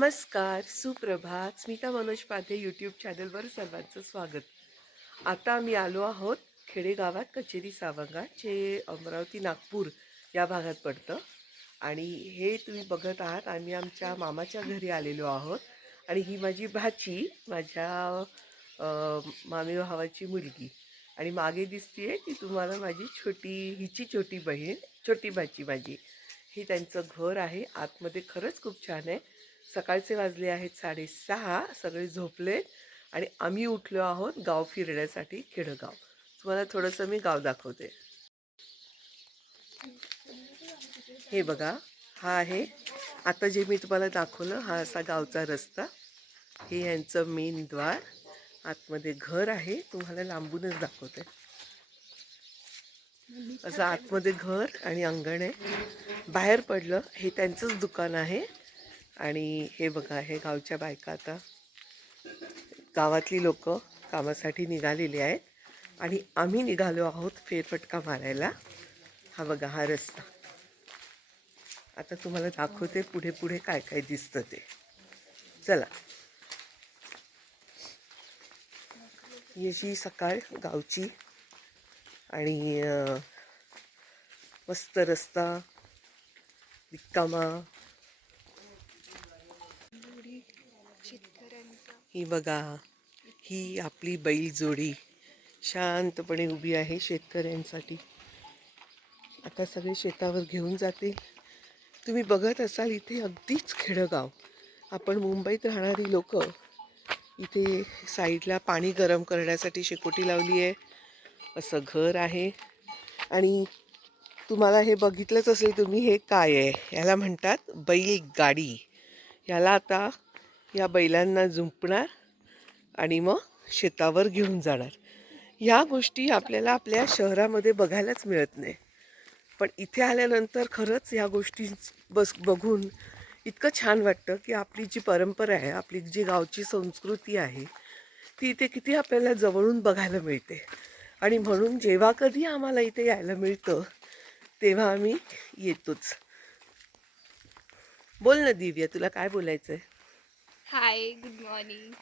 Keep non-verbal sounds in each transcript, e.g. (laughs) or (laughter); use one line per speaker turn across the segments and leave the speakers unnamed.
नमस्कार सुप्रभात. स्मिता मनोज पाधे यूट्यूब चॅनलवर सर्वांचं स्वागत. आता आम्ही आलो आहोत खेडेगावात कचेरी सावंगा जे अमरावती नागपूर या भागात पडतं. आणि हे तुम्ही बघत आहात आम्ही आमच्या मामाच्या घरी आलेलो आहोत. आणि ही माझी भाची माझ्या मामी भावाची मुलगी. आणि मागे दिसतीये ती तुम्हाला माझी छोटी हिची छोटी बहीण छोटी भाची माझी. हे त्यांचं घर आहे. आतमध्ये खरंच खूप छान आहे. सकाळचे वाजले आहेत साडेसहा सगळे झोपले आणि आम्ही उठलो आहोत गाव फिरण्यासाठी खेडगाव. तुम्हाला थोडंसं मी गाव दाखवते. हे बघा हा आहे आता जे मी तुम्हाला दाखवलं हा असा गावचा रस्ता. हे यांचं मेन द्वार. आतमध्ये घर आहे तुम्हाला लांबूनच दाखवते. असं आतमध्ये घर आणि अंगण आहे. बाहेर पडलं हे त्यांचंच दुकान आहे. आणि हे बघा हे गावच्या बायका आता गावातली लोक कामासाठी निघालेली आहेत आणि आम्ही निघालो आहोत फेरफटका मारायला. हा बघा हा रस्ता. आता तुम्हाला दाखवते पुढे पुढे काय काय दिसतं ते. चला. याची सकाळ गावची आणि मस्त रस्ता रिक्कामा ही बघा ही आपली बैलजोडी शांतपणे उभी आहे शेतकऱ्यांसाठी. आता सगळे शेतावर घेऊन जाते. तुम्ही बघत असाल इथे अगदीच खेडगाव. आपण मुंबईत राहणारी लोक इथे साईडला पाणी गरम करण्यासाठी शेकोटी लावली आहे. असं घर आहे. आणि तुम्हाला हे बघितलंच असेल तुम्ही हे काय आहे? याला म्हणतात बैलगाडी. याला आता या बैलांना झुंपणार आणि मग शेतावर घेऊन जाणार. ह्या गोष्टी आपल्याला आपल्या शहरामध्ये बघायलाच मिळत नाही. पण इथे आल्यानंतर खरंच ह्या गोष्टी बस बघून इतकं छान वाटतं की आपली जी परंपरा आहे आपली जी गावची संस्कृती आहे ती इथे किती आपल्याला जवळून बघायला मिळते. आणि म्हणून जेव्हा कधी आम्हाला इथे यायला मिळतं तेव्हा आम्ही येतोच. बोल ना दिव्या तुला काय बोलायचं आहे
हाय गुड मॉर्निंग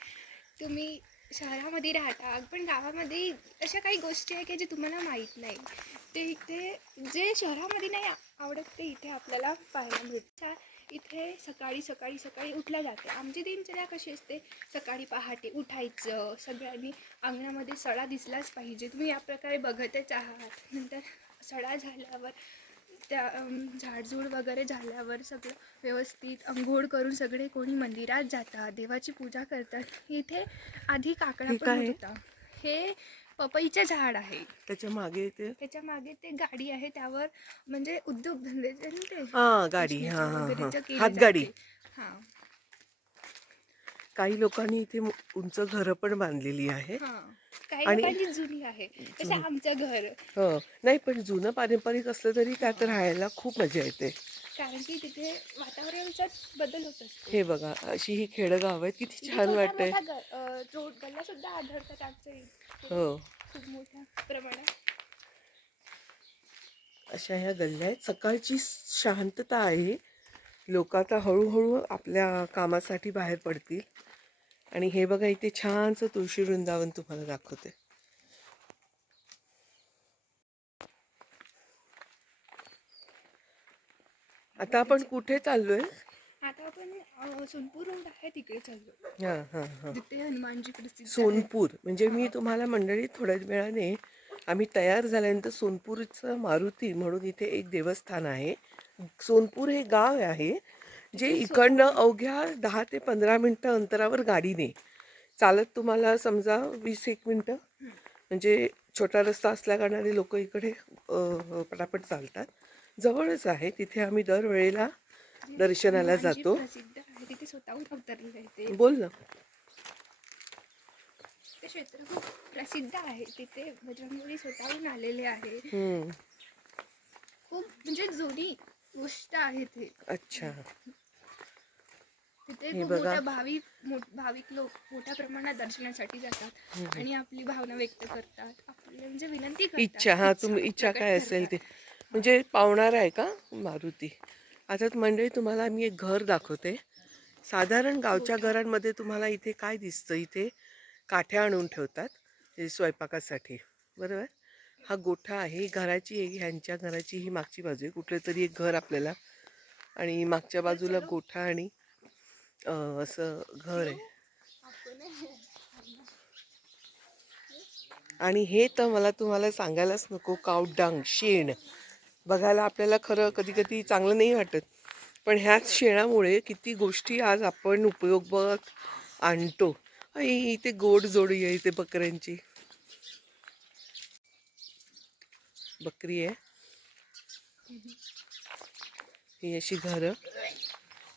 तुम्ही शहरामध्ये राहता पण गावामध्ये अशा काही गोष्टी आहे की जे तुम्हाला माहीत नाही? ते इथे जे शहरामध्ये नाही आवडत ते इथे आपल्याला पाहायला मिळतं. इथे सकाळी सकाळी सकाळी उठल्या जाते. आमची दिनचर्या कशी असते? सकाळी पहाटे उठायचं सगळ्यांनी अंगणामध्ये सडा दिसलाच पाहिजे. तुम्ही या प्रकारे बघतच आहात. नंतर सडा झाल्यावर त्या झाडझूड वगैरे झाल्यावर सगळं व्यवस्थित अंघोळ करून सगळे कोणी मंदिरात जातात देवाची पूजा करतात. इथे आधी काकडा पण होत.
आहे?
हे पपईचं झाड आहे.
त्याच्यामागे येते
त्याच्यामागे ते गाडी आहे त्यावर म्हणजे ते
हा गाडी. हातगाडी.
हा
काही लोकांनी इथे उंच घरं पण बांधलेली
हा. काही
आणि-
जुनी आहे. जसं आमचं घर.
हो. नाही पण जुनं पारंपरिक असलं तरी त्यात राहायला खूप मजा येते.
कारण की तिथे वातावरणाचा बदल होत असतो.
हे बघा अशी ही खेडगाव आहेत किती छान वाटतंय.
रोड गल्ल्या सुद्धा आढळतात आमच्या
हो.
खूप मोठ्या प्रमाणात.
अशा ह्या गल्ल्या आहेत. सकाळची शांतता आहे. लोक आता हळूहळू आपल्या कामासाठी बाहेर पडतील. आणि हे बघा इथे छानसं तुळशी वृंदावन तुम्हाला दाखवते. आता आपण कुठे चाललोय?
आता आपण अ, सोनपूर रोड आहे तिकडे चाललो
हां हां हां.
जिथे हनुमानजी प्रसिद्ध आहे.
सोनपूर. म्हणजे मी तुम्हाला मंडळी थोड्या वेळाने आम्ही तयार झाल्यानंतर सोनपूरचं मारुती म्हणून इथे एक देवस्थान आहे. सोनपूर हे गाव आहे. जे इकडनं अवघ्या दहा ते पंधरा मिनटं अंतरावर गाडीने चालत तुम्हाला समजा वीस एक मिनटं. म्हणजे छोटा रस्ता असल्या कारणाने लोक इकडे पटापट चालतात. जवळच आहे. तिथे आम्ही दरवेळेला दर्शनाला
हनुमानजी
जातो. बोल ना.
ते क्षेत्र खूप प्रसिद्ध आहे. तिथे बजरंगबली स्वतःहून आलेले आहे. खूप म्हणजे जुनी गोष्ट आहे ते.
अच्छा.
तिथे
हे
खूप
बघा.
मोठा भाविक मो- भाविक लोक मोठ्या प्रमाणात दर्शनासाठी जातात आणि आपली भावना व्यक्त करतात. आपले म्हणजे विनंती करतात.
इच्छा हा तुम्ही इच्छा
प्रकट
काय असेल ते.
करतात.
म्हणजे पावणार आहे का मारुती? आता मंडळी तुम्हाला मी एक घर दाखवते. साधारण गावच्या घरांमध्ये तुम्हाला इथे काय दिसतं? इथे काठ्या आणून ठेवतात हे स्वयंपाकासाठी. बरोबर? हा गोठा आहे. घराची आहे. ह्यांच्या घराची ही मागची बाजू आहे. कुठलं तरी एक घर आपल्याला. आणि मागच्या बाजूला गोठा आणि असं घर आहे. आणि हे तर मला तुम्हाला सांगायलाच नको. कावडांग शेण. बघायला आपल्याला खरं कधी कधी चांगलं नाही वाटत. पण ह्याच शेणामुळे किती गोष्टी आज आपण उपयोग आणतो. इथे गोड जोडी आहे इथे बकऱ्यांची. बकरी आहे. ही अशी घरं.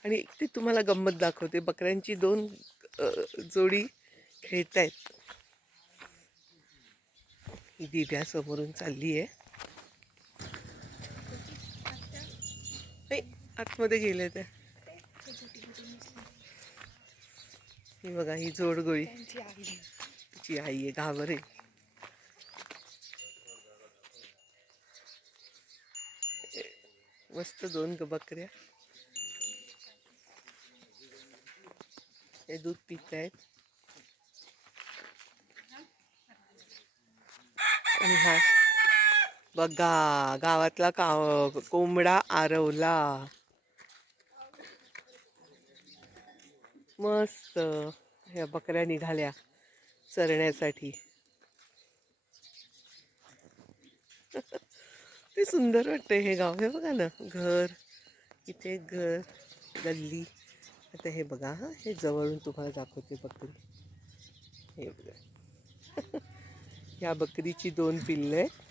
आणि ते तुम्हाला गंमत दाखवते. बकऱ्यांची दोन जोडी जोडी आहेत ही दिव्या समोरून चालली आहे. नाही, आतमध्ये गेले त्या. ही बघा ही जोडगोळी.
आई
तिची आई आहे घाबरे मस्त दोन बकऱ्या हे दूध पित आहेत. आणि हा बघा गावातला का कोंबडा आरवला. मस्त ह्या बकऱ्या निघाल्या चरण्यासाठी. किती सुंदर वाटतं हे गाव. हे बघा ना घर इथे घर गल्ली. आता हे बघा हा हे जवळून तुम्हाला दाखवते बकरी हे बघा. (laughs) या बकरीची दोन पिल्ले. आहेत.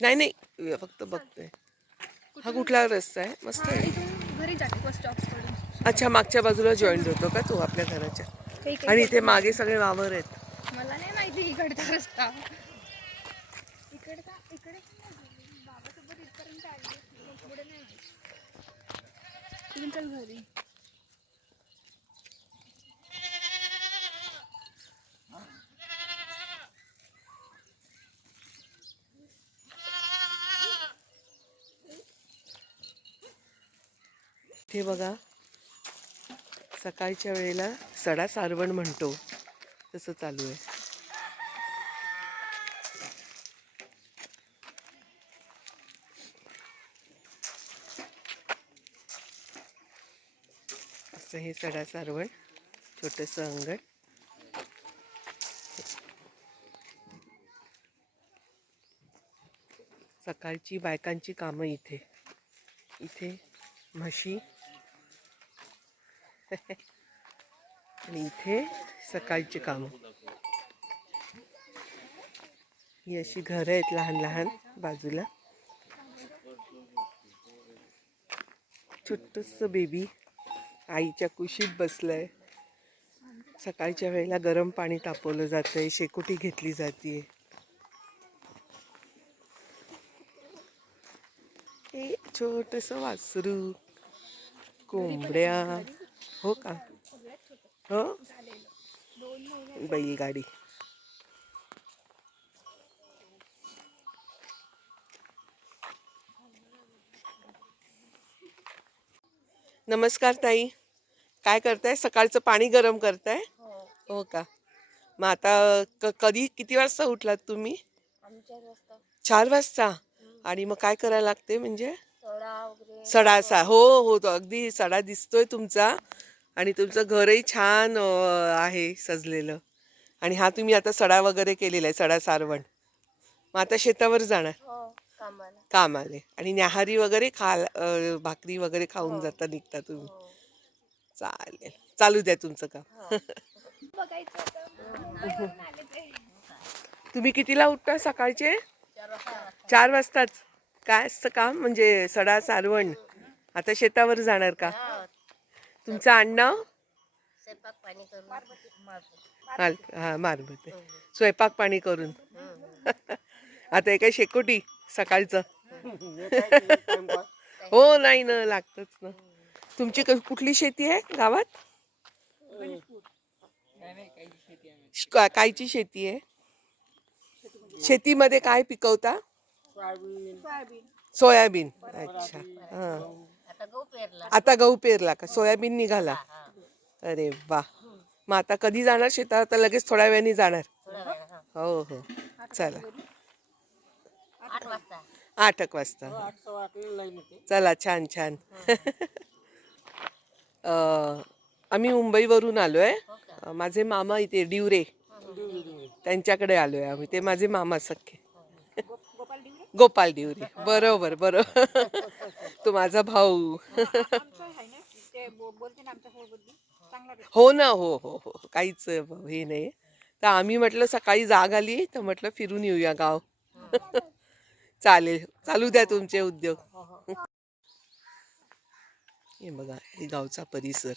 नाही नाही. फक्त बघते. हा कुठला रस्ता आहे? मस्त आहे. अच्छा मागच्या बाजूला जॉईन होतो का तू आपल्या घराच्या? आणि इथे मागे सगळे वावर आहेत.
मला नाही माहिती इकडचा रस्ता. इकडचा इकडे बाबासोबत इथपर्यंत आली मग पुढे नाही माहिती तुम्ही चल घरी
बघा सकाळच्या वेळेला सडा सारवण म्हणतो तसं चालू आहे. असं हे सडा सारवण छोटंसं अंगण. सकाळची बायकांची कामं इथे. इथे म्हशी. आणि इथे सकाळची कामं. ही अशी घरं आहेत लहान लहान बाजूला. छोटंसं बेबी आईच्या कुशीत बसलंय. सकाळच्या वेळेला गरम पाणी तापवलं जातंय शेकोटी घेतली जाते हे छोटस वासरू कोंबड्या. हो का? हो? बैलगाडी. नमस्कार ताई. काय करताय? सकाळचं पाणी गरम करताय? हो. का? मग आता क- कधी किती वाजता उठलात तुम्ही?
आमच्या रस्ता
चार वाजता? आणि मग काय करायला लागते म्हणजे? सडा असा हो हो तो अगदी सडा दिसतोय तुमचा. आणि तुमचं घरही छान अं, आहे सजलेलं. आणि हा तुम्ही आता सडा वगैरे केलेला आहे सडा सारवण. मग आता शेतावर जाणार.
हो कामाला.
कामाले. आणि न्याहारी वगैरे खा भाकरी वगैरे खाऊन जाता निघता तुम्ही.
हो.
चालेल. चालू द्या तुमचं काम. (laughs)
ते
तुम्ही कितीला उठता सकाळचे?
चार वाजता
चार वाजताच. काय असतं काम? म्हणजे सडा सारवण. आता शेतावर जाणार का?
हा,
तुमचं आडनाव माल हा मारबते. स्वयंपाक पाणी करून. (laughs) आता हे काय शेकोटी सकाळचं? हो (laughs) नाही ना लागतच ना. तुमची क- कुठली शेती आहे गावात? का- कायची शेती आहे? शेतीमध्ये काय पिकवता? सोयाबीन. अच्छा. हा.
आता गहू पेरला
का? सोयाबीन निघाला. अरे वा. मग आता कधी जाणार शेतात? आता लगेच थोड्या वेळाने जाणार.
हो
हो. चला.
आठ वाजता.
आठ एक वाजता. चला छान छान. (laughs) आम्ही मुंबईवरून आलो आहे माझे मामा इथे डिवरे. त्यांच्याकडे आलो आहे आम्ही. ते माझे मामा सख्खे. गोपाल डिवरे. बरोबर बरोबर. तो माझा भाऊ. हो ना हो हो हो. काहीच हे नाही तर आम्ही म्हटलं सकाळी जाग आली. तर म्हटलं फिरून येऊया गाव. चालेल. चालू द्या तुमचे उद्योग. हे बघा हे गावचा परिसर.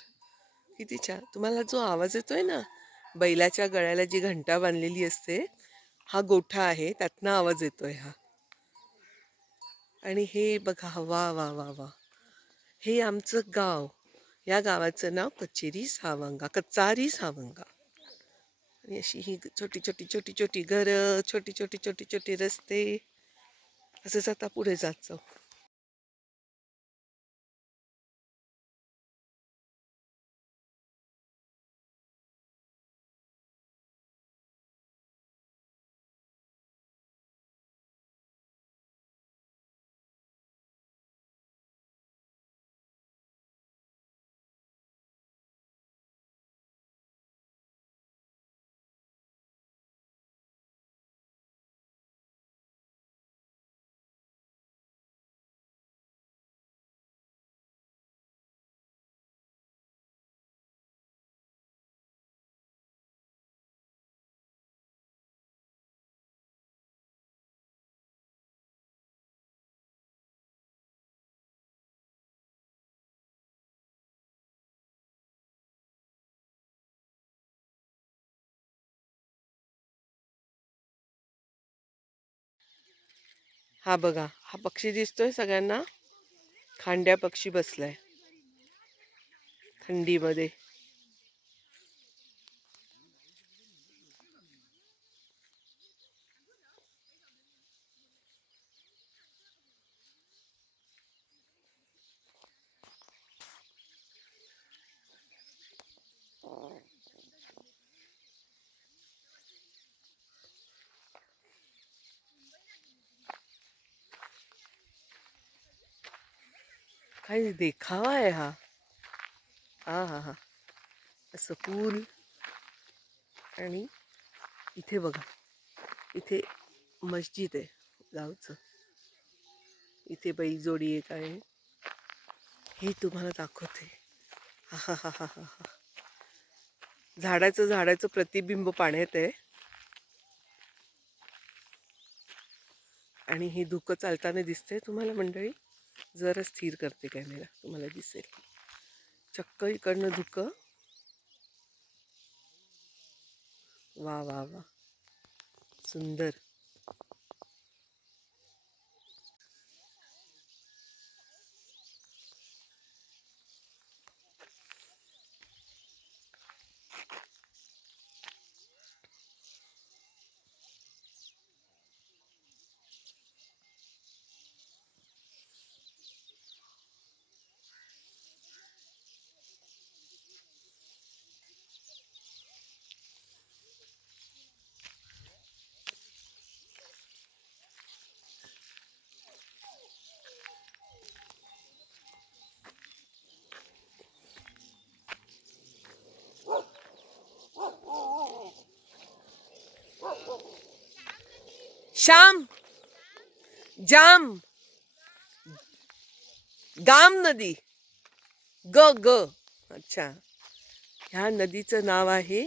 किती छान तुम्हाला जो आवाज येतोय ना बैलाच्या गळ्याला जी घंटा बांधलेली असते हा गोठा आहे त्यातनं आवाज येतोय हा. आणि हे बघा वा वा वा वा. हे आमचं गाव. या गावाचं नाव कचेरी सावंगा कचारी सावंगा. आणि अशी ही छोटी छोटी छोटी छोटी घरं छोटी छोटी छोटी छोटी रस्ते. असंच आता पुढे जात जाऊ. हा बघा हा पक्षी दिसतोय सगळ्यांना. खांड्या पक्षी बसलाय. थंडीमध्ये. काही देखावा आहे हा. हा हा हा. असं पूल आणि इथे बघा. इथे मस्जिद आहे गावचं. इथे बैलजोडी एक आहे. हे तुम्हाला दाखवते. हा हा हा हा हा हा. झाडाचं झाडाचं प्रतिबिंब पाण्यात आहे. आणि हे धुकं चालताना दिसतंय तुम्हाला मंडळी? जरा स्थिर करते कॅमेरा तुम्हाला दिसेल. चक्क इकडनं धुकं. वा वा वा. सुंदर. श्याम जाम गाम नदी ग ग. अच्छा. ह्या नदीचं नाव आहे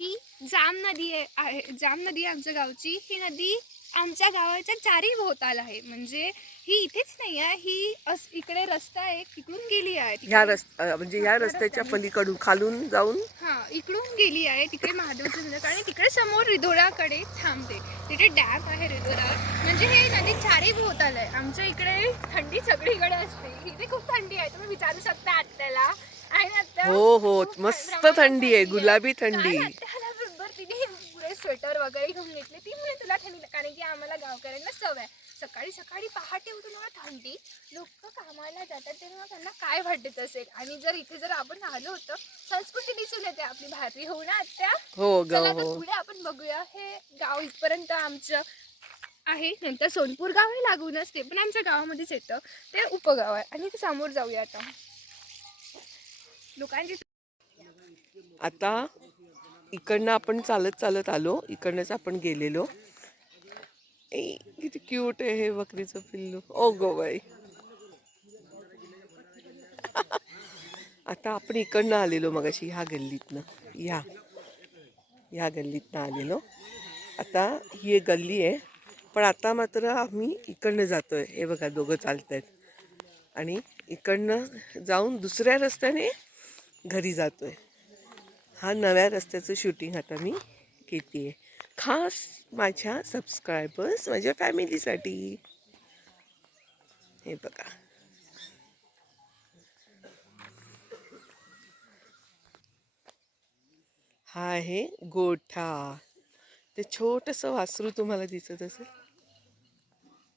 ही जाम नदी आहे आहे जाम नदी आहे आमच्या गावची. ही नदी आमच्या गावाच्या चारी भोवताल आहे. म्हणजे ही इथेच नाही आहे. ही अस इकडे रस्ता आहे. तिकडून गेली आहे.
ह्या
तिकडे-
रस्ता म्हणजे ह्या रस्त्याच्या पलीकडून खालून जाऊन?
हा इकडून गेली आहे. तिकडे महादेवचं मंदिर आणि तिकडे समोर रिधोराकडे थांबते. तिथे डॅम आहे रिधोरा म्हणजे हे नदी चारी भोवताल आहे. आमच्या इकडे थंडी सगळीकडे असते. इथे खूप थंडी आहे. तुम्ही विचारू शकता आत्याला आणि आत्या
हो हो.
खूप
मस्त
प्रमाणात
थंडी आहे. गुलाबी थंडी
बरोबर तिने पुढे स्वेटर वगैरे घेऊन घेतले. ती म्हणे तुला थंडी. कारण की आम्हाला गावकऱ्यांना सवय. सकाळी सकाळी पहाटे उठून एवढं थंडी लोक कामाला जातात तेव्हा त्यांना काय वाटत असेल? आणि जर इथे जर आपण आलो होतो संस्कृती दिसून येते आपली. भारतीय हो ना
हो
चला तर
हो.
पुढे आपण बघूया. हे गाव इथपर्यंत आमचं आहे. नंतर सोनपूर गाव हे लागूनच ते पण आमच्या गावामध्येच येतं. ते उपगाव आहे. आणि ते समोर जाऊया आता. लोकांची
आता इकडनं आपण चालत चालत आलो. इकडनंच आपण गेलेलो. ए किती क्यूट आहे हे बकरीचं पिल्लू. ओ गोवाई आता आपण इकडनं आलेलो मग अशी ह्या गल्लीतनं. ह्या ह्या गल्लीतनं आलेलो. आता ही एक गल्ली आहे. पण आता मात्र आम्ही इकडनं जातो आहे हे बघा दोघं चालत आहेत आणि इकडनं जाऊन दुसऱ्या रस्त्याने घरी जातो आहे हा नव्या रस्त्याचं शूटिंग आता मी घेते आहे खास माझ्या सबस्क्रायबर्स माझ्या फॅमिलीसाठी हे बघा. हा आहे गोठा. ते छोटंसं वासरू तुम्हाला दिसत असेल.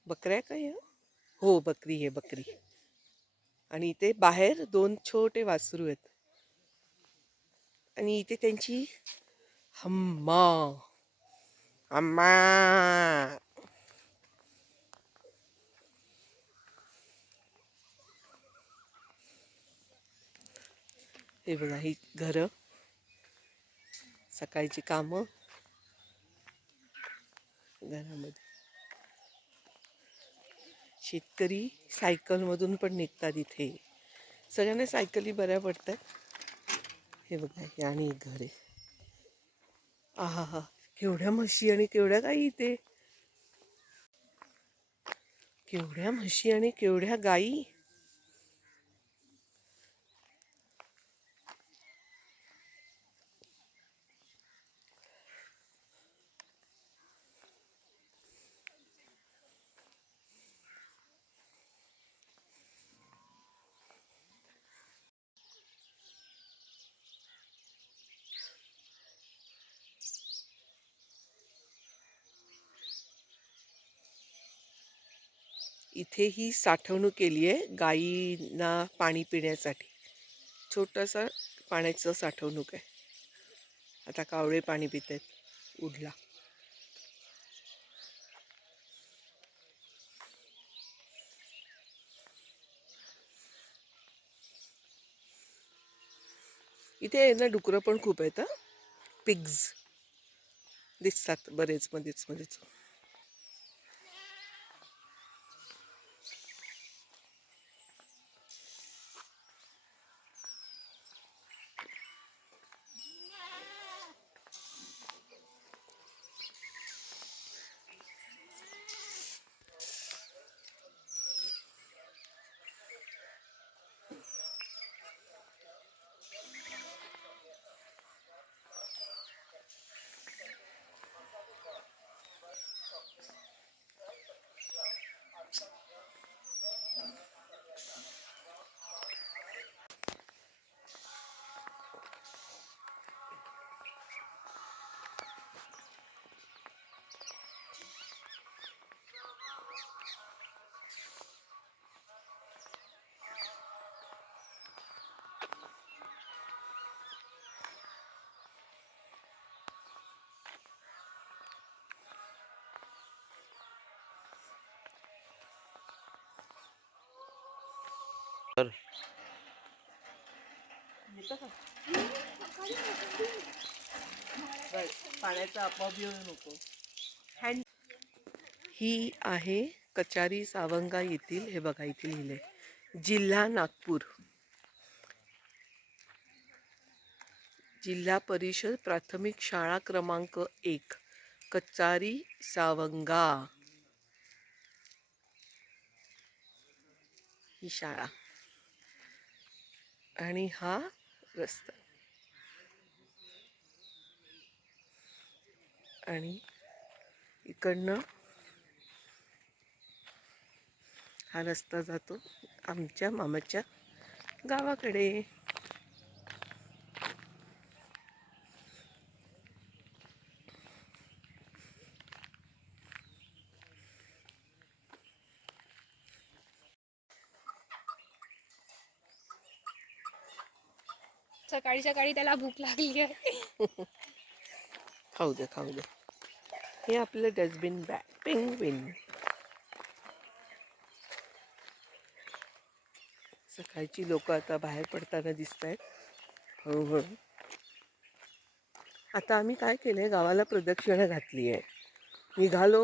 बकऱ्या काय हो बकरी आहे बकरी. आणि इथे बाहेर दोन छोटे वासरू आहेत. आणि इथे त्यांची हम्मा. अम्मा हे बघा ही घरं. सकाळची कामं. घरामध्ये. शेतकरी सायकलमधून पण निघतात इथे. सगळ्यांना सायकली बऱ्या पडतात. हे बघा हे आणि एक घर आहे. आहा हा केवढ्या म्हशी आणि केवढ्या गाई इथे. केवढ्या म्हशी आणि केवढ्या गाई इथे ही साठवणूक केली आहे गाईंना पाणी पिण्यासाठी. छोटासा पाण्याचं साठवणूक आहे. आता कावळे पाणी पित आहेत. उडला. इथे आहे ना डुकरं पण खूप आहेत पिग्ज. दिसतात बरेच मध्येच मध्येच. पाण्याचा अभाव येऊ नको हँड ही आहे कचारी सावंगा येथील हे बघा इथे लिहिले जिल्हा नागपूर. जिल्हा परिषद प्राथमिक शाळा क्रमांक एक कचारी सावंगा. ही शाळा. आणि हा रस्ता. आणि इकडनं हा रस्ता जातो आमच्या मामाच्या गावाकडे.
सकाळी सकाळी त्याला भूक लागली आहे.
खाऊ दे खाऊ दे. हे आपलं डस्टबिन बॅग. पेंगविन सकाळची लोक आता बाहेर पडताना दिसत आहेत हळूहळू. आता आम्ही काय केलंय? गावाला प्रदक्षिणा घातली आहे. निघालो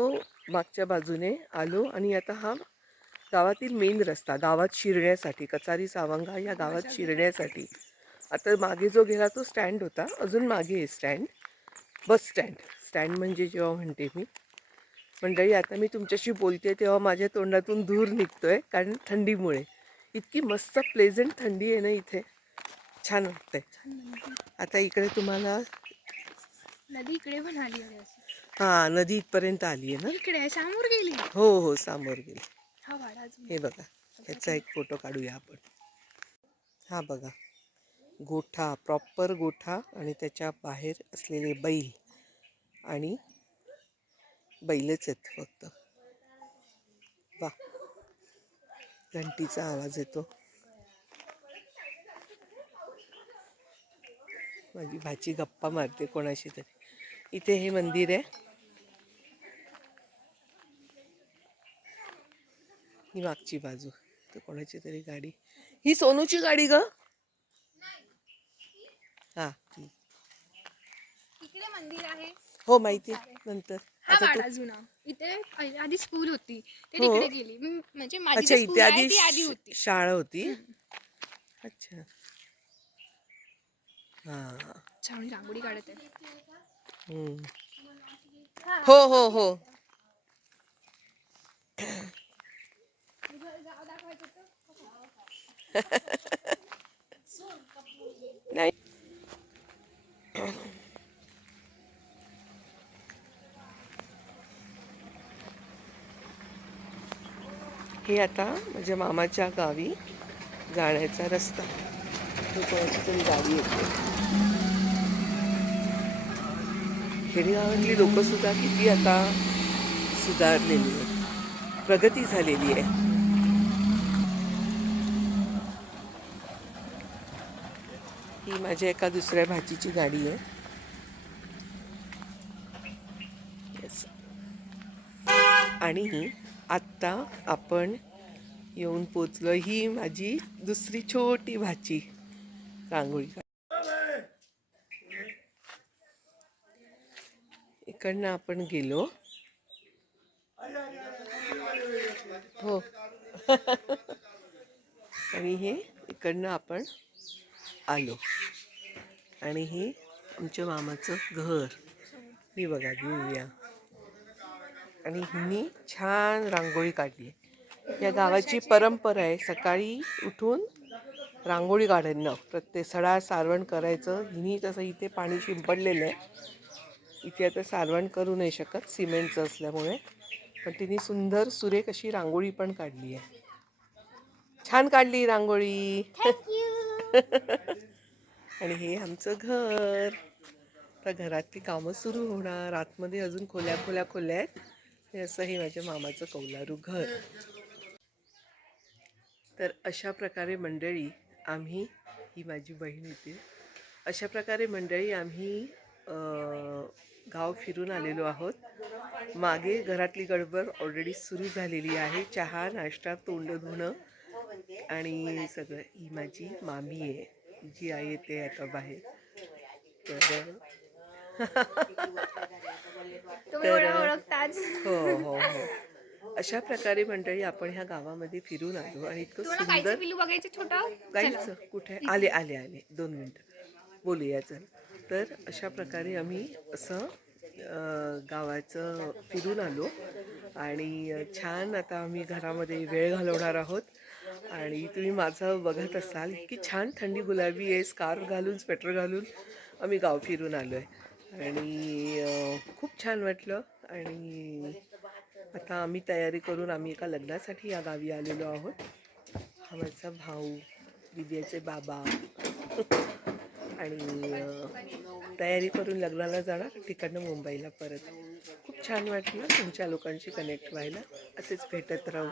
मागच्या बाजूने आलो आणि आता हा गावातील मेन रस्ता गावात शिरण्यासाठी कचारी सावंगा या गावात शिरण्यासाठी. आता मागे जो गेला तो स्टँड होता. अजून मागे आहे स्टँड. Bus stand. स्टँड म्हणजे जेव्हा म्हणते मी. मंडळी आता मी तुमच्याशी बोलते तेव्हा माझ्या तोंडातून धूर निघतोय कारण थंडीमुळे. इतकी मस्त प्लेझंट थंडी आहे ना इथे. छान वाटतंय. आता इकडे तुम्हाला
नदी इकडे पण आली आहे.
हां नदी इथपर्यंत आली आहे ना?
इकडे आहे, समोर गेली.
हो हो समोर गेली.
हा
हे बघा ह्याचा एक फोटो काढूया आपण. हा बघा. गोठा प्रॉपर गोठा आणि त्याच्या बाहेर असलेले बैल. आणि बैलच आहेत फक्त. वा घंटीचा आवाज येतो. माझी भाची गप्पा मारते कोणाशी तरी. इथे हे मंदिर आहे. ही मागची बाजू. तर कोणाची तरी गाडी. ही सोनूची गाडी ग? हा
इकडे मंदिर आहे.
हो माहिती. नंतर.
हा
आता तू
वाडा जुना. इथे आधी- आधी स्कूल होती. ते
हो.
तिकडे गेली. म- म्हणजे माझी
अच्छा
जी स्कूल
इथे
आहे
आधी
ती आधी होती.
शाळा होती? अच्छा. हा.
छान रांगोळी काढत. आहे
हम्म. हो हो हो. (coughs) (laughs) नाही. (clears throat) हे आता माझ्या मामाच्या गावी जाण्याचा रस्ता. तो कोणाची तरी गावी येते. खेडेगावातली लोकंसुद्धा किती आता सुधारलेली आहेत. प्रगती झालेली आहे. ही माझ्या एका दुसऱ्या भाजीची गाडी आहे. आणि आत्ता आपण येऊन पोचलो ही माझी दुसरी छोटी भाची रांगोळी इकडनं आपण गेलो. हो. (laughs) आणि हे इकडनं आपण आलो. आणि हे आमच्या मामाचं घर. मी बघा घेऊया. आणि हिनी छान रांगोळी काढली या गावाची परंपरा आहे सकाळी उठून रांगोळी काढणं. प्रत्येक सडा सारवण करायचं. हिनी तसं इथे पाणी शिंपडलेलं आहे. इथे आता सारवण करू नाही शकत सिमेंटचं असल्यामुळे. पण तिने सुंदर सुरेख अशी रांगोळी पण काढली आहे. छान काढली रांगोळी. (laughs) आणि हे आमचं घर. आता घरातली कामं सुरू होणार. आतमध्ये अजून खोल्या खोल्या खोल्या आहेत. हे असं हे माझ्या मामाचं कौलारू घर. तर अशा प्रकारे मंडळी आम्ही ही माझी बहीण येते. अशा प्रकारे मंडळी आम्ही गाव फिरून आलेलो आहोत. मागे घरातली गडबड ऑलरेडी सुरू झालेली आहे. चहा नाश्ता तोंड धुणं आणि सगळं ही माझी मामी आहे. जी आहे ते आता बाहेर. तर (laughs)
ओळखताच.
हो हो हो. अशा प्रकारे मंडळी आपण ह्या गावामध्ये फिरून आलो. आणि इतकं सुंदर
बघायचं छोटं?
गाईचं कुठे? आले आले आले. दोन मिनटं. बोलूया चल. तर अशा प्रकारे आम्ही असं गावाचं फिरून आलो. आणि छान आता आम्ही घरामध्ये वेळ घालवणार आहोत. आणि तुम्ही माझं बघत असाल की छान थंडी गुलाबी आहे स्कार्फ घालून स्वेटर घालून आम्ही गाव फिरून आलो आहे आणि खूप छान वाटलं. आणि आता आम्ही तयारी करून आम्ही एका लग्नासाठी या गावी आलेलो आहोत. हा माझा भाऊ दिव्याचे बाबा. आणि तयारी करून लग्नाला जाणार तिकडनं मुंबईला परत. खूप छान वाटलं तुमच्या लोकांशी कनेक्ट व्हायला. असेच भेटत राहू.